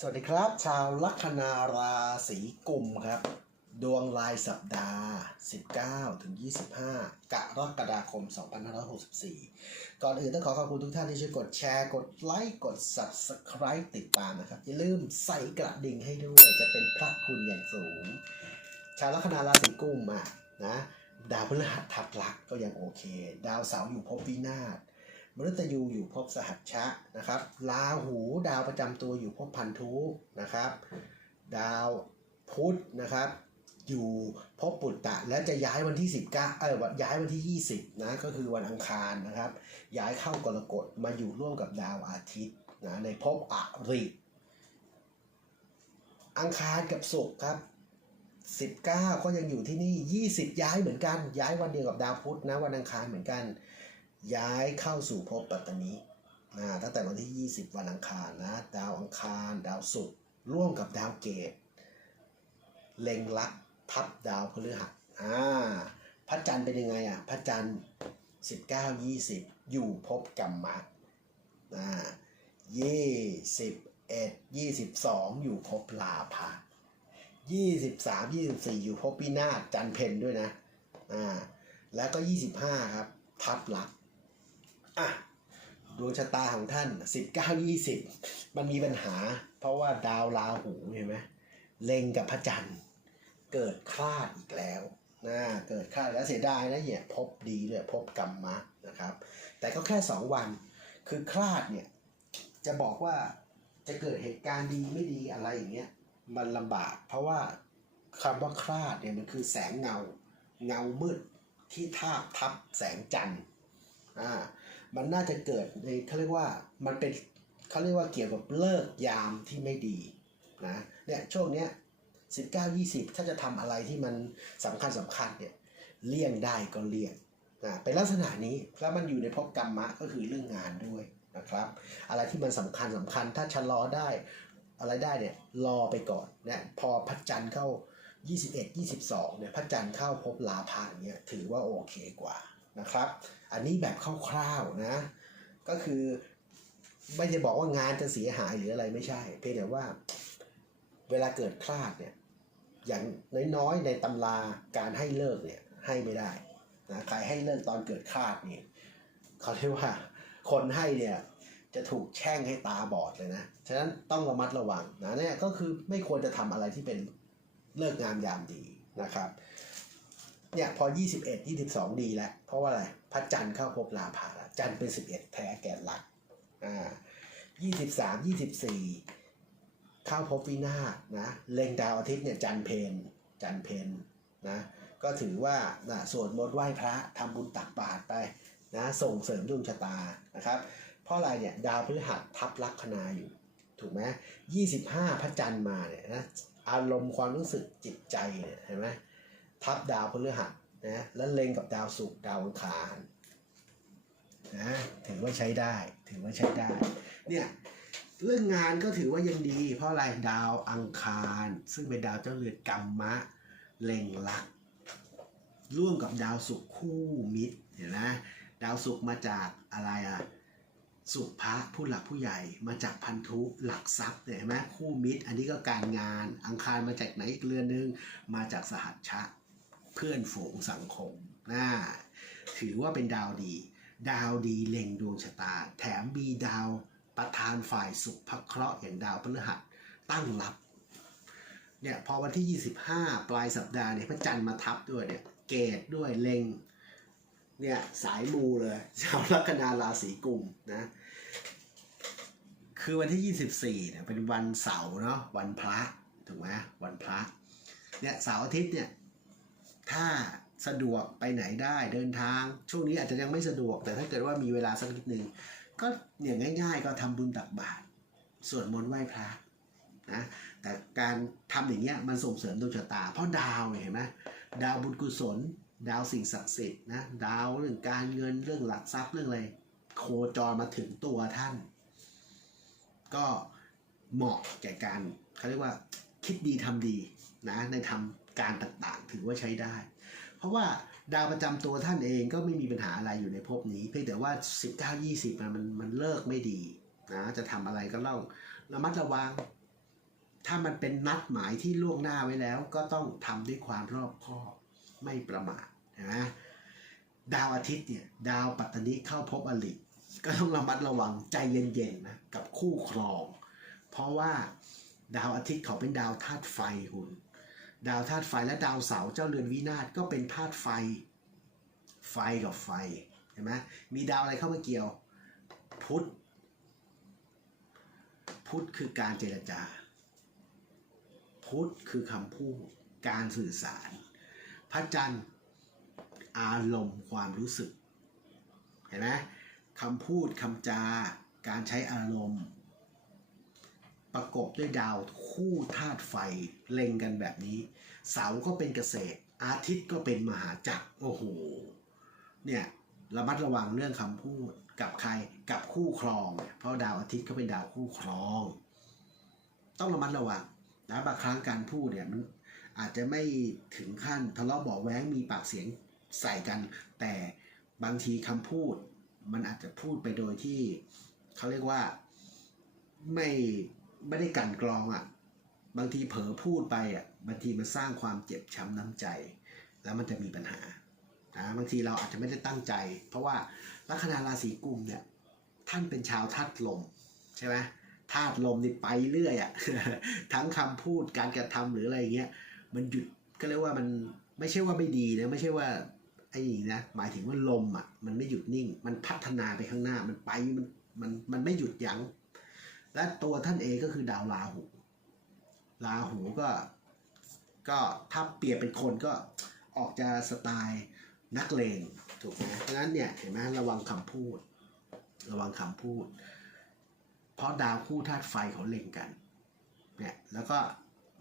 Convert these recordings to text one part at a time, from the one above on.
สวัสดีครับ ชาวลัคนาราศีกุมครับ ดวงรายสัปดาห์ 19ถึง25 กรกฎาคม 2564 ก่อนอื่นต้องขอขอบคุณทุกท่านที่ช่วยกดแชร์ กดไลค์ กด Subscribe ติดตามนะครับ อย่าลืมใส่กระดิ่งให้ด้วยจะเป็นพระคุณอย่างสูง ชาวลัคนาราศีกุมอะนะ ดาวพฤหัสทับลักก็ยังโอเค ดาวเสาร์อยู่ภพวินาศ มฤตยูอยู่ภพสหัชชะนะครับราหูดาวประจำตัวอยู่ภพพันธุนะครับ ดาวพุธนะครับ อยู่ภพปุตตะแล้วจะย้ายวันที่ 19เออวันย้ายวันที่ 20นะก็คือวันอังคารนะครับ ย้ายเข้ากรกฎมาอยู่ร่วมกับดาวอาทิตย์นะในภพอริอังคารกับศุกร์ครับ19 ก็ยังอยู่ที่นี่ 20 ย้ายเหมือนกัน ย้ายวันเดียวกับดาวพุธนะวันอังคารเหมือนกัน ย้ายเข้าสู่ภพปัตตานีนะตั้งแต่วันที่ 20 วันอังคารนะ ดาวอังคาร ดาวศุกร์ร่วมกับดาวเกตเล็งลักทับดาวพฤหัสอ่าพระจันทร์เป็นยังไงอะพระจันทร์19 20 อยู่ภพกรรมะอ่า21 22 อยู่ภพลาภะ23 24 อยู่ภพพินาศจันทร์เพนด้วยนะอ่าแล้วก็ 25 ครับ ทับลัก อะดวงชะตาของท่าน19 20มันมีปัญหา เพราะว่าดาวราหูเห็นไหมเล็งกับพระจันทร์เกิดคลาดอีกแล้วนะเกิดคลาดแล้วเสียดายนะเนี่ยพบดีด้วยพบกรรมมะนะครับ แต่ก็แค่ 2 วันคือคลาดเนี่ยจะบอกว่าจะเกิดเหตุการณ์ดีไม่ดีอะไรอย่างเงี้ยมันลำบาก เพราะว่าคำว่าคลาดเนี่ยมันคือแสงเงาเงามืดที่ทาบทับแสงจันทร์อ่า มันน่าจะเกิดในเขาเรียกว่ามันเป็นเขาเรียกว่าเกี่ยวกับเลิกยามที่ไม่ดีนะเนี่ยช่วงเนี้ยสิบเก้ายี่สิบถ้าจะทำอะไรที่มันสำคัญสำคัญเนี่ยเลี่ยงได้ก็เลี่ยงนะเป็นลักษณะนี้แล้วมันอยู่ในภพกรรมะก็คือเรื่องงานด้วยนะครับอะไรที่มันสำคัญสำคัญถ้าชะลอได้อะไรได้เนี่ยรอไปก่อนเนี่ยพอพระจันทร์เข้า 21 22เนี่ยพระจันทร์เข้าภพลาภะอย่างเงี้ยถือว่าโอเคกว่านะครับ อันนี้แบบคร่าวๆนะ ก็คือไม่ได้บอกว่างานจะเสียหายหรืออะไรไม่ใช่ เพียงแต่ว่า เวลาเกิดคลาดเนี่ย อย่างน้อยๆในตำราการให้เลิกเนี่ย ให้ไม่ได้นะใครให้เลิกตอนเกิดคลาดเนี่ยเขาเรียกว่า คนให้เนี่ยจะถูกแช่งให้ตาบอดเลยนะ ฉะนั้นต้องระมัดระวังนะเนี่ยก็คือไม่ควรจะทำอะไรที่เป็นเลิกงามยามดีนะครับ เนี่ยพอ 21 22 ดีแล้ว เพราะว่าอะไรพระจันทร์เข้าภพลาภะแล้วจันทร์เป็น 11แพ้แก่หลักอ่า23 24 เข้าภพวินาศนะเล็งดาวอาทิตย์เนี่ยจันทร์เพนจันทร์เพนนะก็ถือว่านะสวดมนต์ไหว้พระทำบุญตักบาตรไปนะส่งเสริมดวงชะตานะครับเพราะอะไรเนี่ยดาวพฤหัสทับลัคนาอยู่ ถูกไหม25พระจันทร์มาเนี่ยนะอารมณ์ความรู้สึกจิตใจเนี่ยเห็นไหม ทับดาวพฤหัสนะแล้วเล็งกับดาวศุกร์ดาวอังคารนะถือว่าใช้ได้ถือว่าใช้ได้เนี่ยเรื่องงานก็ถือว่ายังดี เพราะอะไรดาวอังคาร ซึ่งเป็นดาวเจ้าเรือนกรรมะเล็งลัก ร่วมกับดาวศุกร์คู่มิตรเห็นไหมดาวศุกร์มาจากอะไรอะสุภะผู้หลักผู้ใหญ่มาจากพันธุหลักทรัพย์เห็นไหมคู่มิตร อันนี้ก็การงานอังคารมาจากไหนอีกเรือนหนึ่งมาจากสหัชชะ เพื่อนฝูงสังคมนะถือว่าเป็นดาวดี ดาวดีเล็งดวงชะตา แถมมีดาวประธานฝ่ายสุภเคราะห์อย่างดาวพฤหัสตั้งรับเนี่ยพอวันที่ 25 ปลายสัปดาห์เนี่ยพระจันทร์มาทับด้วยเนี่ยเกตด้วยเล็งเนี่ยสายมูเลยชาวลัคนาราศีกุมนะคือวันที่ 24เนี่ยเป็นวันเสาร์เนาะวันพระถูกไหมวันพระเนี่ยเสาร์อาทิตย์เนี่ย ถ้าสะดวกไปไหนได้เดินทาง ช่วงนี้อาจจะยังไม่สะดวก แต่ถ้าเกิดว่ามีเวลาสักนิดหนึ่งก็เนี่ยง่าย ๆ ก็ทำบุญตักบาตรสวดมนต์ไหว้พระนะแต่การทำอย่างเงี้ยมันส่งเสริมดวงชะตา เพราะดาวเนี่ยเห็นไหมดาวบุญกุศล ดาวสิ่งศักดิ์สิทธิ์นะดาวเรื่องการเงินเรื่องหลักทรัพย์เรื่องอะไรโคจรมาถึงตัวท่าน ก็เหมาะแก่การเขาเรียกว่าคิดดีทำดีนะในทำ การต่างๆ ถือว่าใช้ได้ เพราะว่าดาวประจำตัวท่านเองก็ไม่มีปัญหาอะไรอยู่ในภพนี้ เพียงแต่ว่า 19 20 มันมันมันเลิกไม่ดีนะจะทำอะไรก็ต้องระมัดระวัง ถ้ามันเป็นนัดหมายที่ล่วงหน้าไว้แล้ว ก็ต้องทำด้วยความรอบคอบไม่ประมาทนะดาวอาทิตย์เนี่ยดาวปัตตานิเข้าพบอลิก็ต้องระมัดระวังใจเย็นๆนะกับคู่ครอง เพราะว่าดาวอาทิตย์เขาเป็นดาวธาตุไฟคุณ ดาวธาตุไฟและดาวเสาเจ้าเรือนวินาศก็เป็นธาตุไฟ ไฟกับไฟเห็นไหมมีดาวอะไรเข้ามาเกี่ยว พุธพุธคือการเจรจา พุธคือคำพูดการสื่อสาร พระจันทร์อารมณ์ความรู้สึก เห็นไหมคำพูดคำจาการใช้อารมณ์ ประกบด้วยดาวคู่ธาตุไฟเล็งกันแบบนี้ เสาร์ก็เป็นเกษตร อาทิตย์ก็เป็นมหาจักรโอ้โหเนี่ยระมัดระวังเรื่องคำพูดกับใครกับคู่ครองเนี่ยเพราะดาวอาทิตย์ก็เป็นดาวคู่ครอง ต้องระมัดระวังนะบางครั้งการพูดเนี่ยมันอาจจะไม่ถึงขั้นทะเลาะเบาะแว้งมีปากเสียงใส่กัน แต่บางทีคำพูด มันอาจจะพูดไปโดยที่เขาเรียกว่าไม่ ไม่ได้กันกรองอะ่ะ บางทีเผลอพูดไปอะ บางทีมันสร้างความเจ็บช้ำน้ำใจ แล้วมันจะมีปัญหานะบางทีเราอาจจะไม่ได้ตั้งใจ เพราะว่าลัคนาราศีกุมเนี่ย ท่านเป็นชาวธาตุลมใช่ไหมธาตุลมนี่ไปเรื่อยอะ่ะ ทั้งคำพูดการกระทำหรืออะไรเงี้ย มันหยุดก็เรียกว่ามันไม่ใช่ว่าไม่ดีนะไม่ใช่ว่าไอ้นี่นะหมายถึงว่าลมอะมันไม่หยุดนิ่ง มันพัฒนาไปข้างหน้ามันไปมันมันมันไม่หยุดยัง้ง และตัวท่านเองก็คือดาวราหูราหูก็ก็ถ้าเปรียบเป็นคนก็ออกจะสไตล์นักเลงถูกไหมเพราะฉะนั้นเนี่ยเห็นไหมระวังคำพูด ระวังคำพูด เพราะดาวคู่ธาตุไฟเขาเล็งกันเนี่ยแล้วก็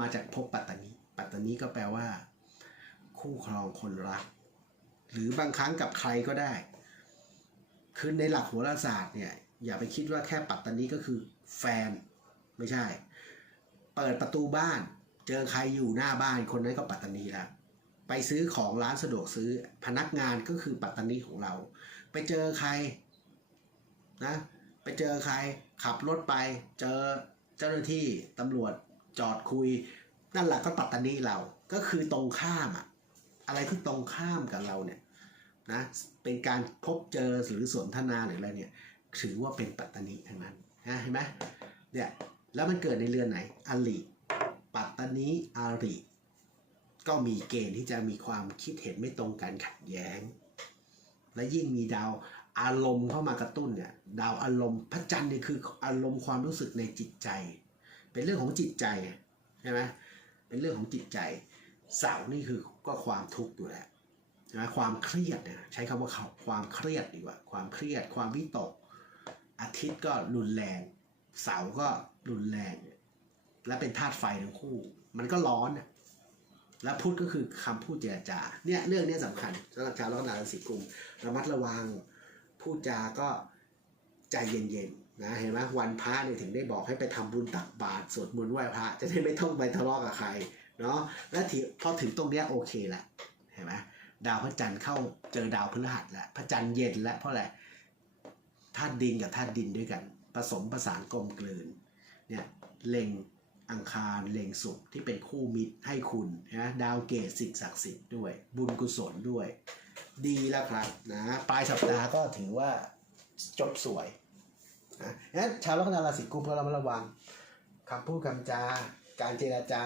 มาจากภพปัตตานีปัตตานีก็แปลว่า คู่ครองคนรัก หรือบางครั้งกับใครก็ได้ คือในหลักโหราศาสตร์เนี่ยอย่าไปคิดว่าแค่ปัตตานีก็คือ แฟนไม่ใช่ เปิดประตูบ้าน เจอใครอยู่หน้าบ้านคนนั้นก็ปัตตานีแล้วไปซื้อของร้านสะดวกซื้อพนักงานก็คือปัตตานีของเรา ไปเจอใครนะไปเจอใครขับรถไปเจอเจ้าหน้าที่ตำรวจจอดคุย นั่นแหละก็ปัตตานีเราก็คือตรงข้ามอะอะไรที่ตรงข้ามกับเราเนี่ยนะเป็นการพบเจอหรือสนทนาหรืออะไรเนี่ยถือว่าเป็นปัตตานีทั้งนั้น นะเห็นไหมเนี่ยแล้วมันเกิดในเรือนไหนอลิปัตตานีอาริก็มีเกณฑ์ที่จะมีความคิดเห็นไม่ตรงกันขัดแย้ง และยิ่งมีดาวอารมณ์เข้ามากระตุ้นเนี่ยดาวอารมณ์พระจันทร์เนี่ยคืออารมณ์ความรู้สึกในจิตใจ เป็นเรื่องของจิตใจใช่ไหมเป็นเรื่องของจิตใจ เสาร์นี่คือก็ความทุกข์อยู่แล้วใช่ไหมความเครียดเนี่ยใช้คำว่าเขาความเครียดดีกว่า ความเครียด ความวิตก อาทิตย์ก็รุนแรง เสาร์ก็รุนแรง และเป็นธาตุไฟทั้งคู่ มันก็ร้อนนะและพูดก็คือคำพูดเจรจา เนี่ยเรื่องเนี้ยสำคัญสำหรับชาวลัคนาราศีกุมระมัดระวัง พูดจาก็ใจเย็นๆนะเห็นไหมวันพระเนี่ยถึงได้บอกให้ไปทำบุญตักบาตรสวดมนต์ไหว้พระ จะได้ไม่ต้องไปทะเลาะกับใครเนาะและทีพอถึงตรงเนี้ยโอเคแหละเห็นไหมดาวพระจันทร์เข้าเจอดาวพฤหัสแล้วพระจันทร์เย็นแล้วเพราะอะไร ธาตุดินกับธาตุดินด้วยกัน ผสมประสานกลมกลืนเนี่ยเล็งอังคารเล็งสุขที่เป็นคู่มิตรให้คุณนะดาวเกตสิ่งศักดิ์สิทธิ์ด้วย บุญกุศลด้วย ดีแล้วครับนะปลายสัปดาห์ก็ถือว่าจบสวยนะงั้นชาวลัคนาราศีกุมก็เรามาระวังคำพูดคำจา การเจราจา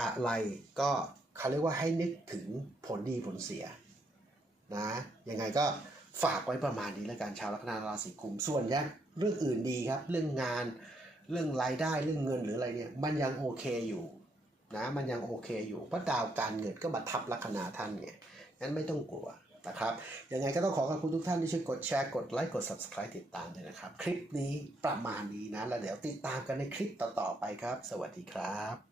อะไรก็เขาเรียกว่าให้นึกถึงผลดีผลเสียนะยังไงก็ ฝากไว้ประมาณนี้แล้วกันชาวลัคนาราศีกุมส่วนยังเรื่องอื่นดีครับ เรื่องงาน เรื่องรายได้เรื่องเงินหรืออะไรเนี่ย มันยังโอเคอยู่นะมันยังโอเคอยู่เพราะดาวการเงินก็มาทับลัคนาท่านไงงั้นไม่ต้องกลัวนะครับยังไงก็ต้องขอขอบคุณทุกท่านที่ช่วยกดแชร์กดไลค์กด subscribe ติดตามด้วยนะครับ คลิปนี้ประมาณนี้นะแล้วเดี๋ยวติดตามกันในคลิปต่อๆไปครับ สวัสดีครับ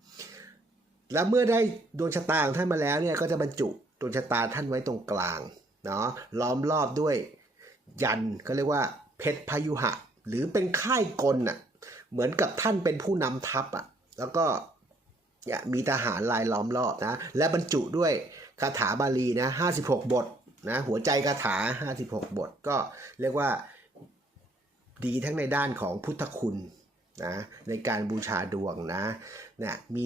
แล้วเมื่อได้ดวงชะตาของท่านมาแล้วเนี่ยก็จะบรรจุดวงชะตาท่านไว้ตรงกลางเนาะล้อมรอบด้วยยันก็เรียกว่าเพชรพยุหะ หรือเป็นค่ายกลน่ะเหมือนกับท่านเป็นผู้นำทัพอะแล้วก็เนี่ยมีทหารลายล้อมรอบนะและบรรจุด้วยคาถาบาลีนะ56 บทนะหัวใจคาถา 56 บทก็เรียกว่าดีทั้งในด้านของพุทธคุณนะในการบูชาดวงนะเนี่ยมี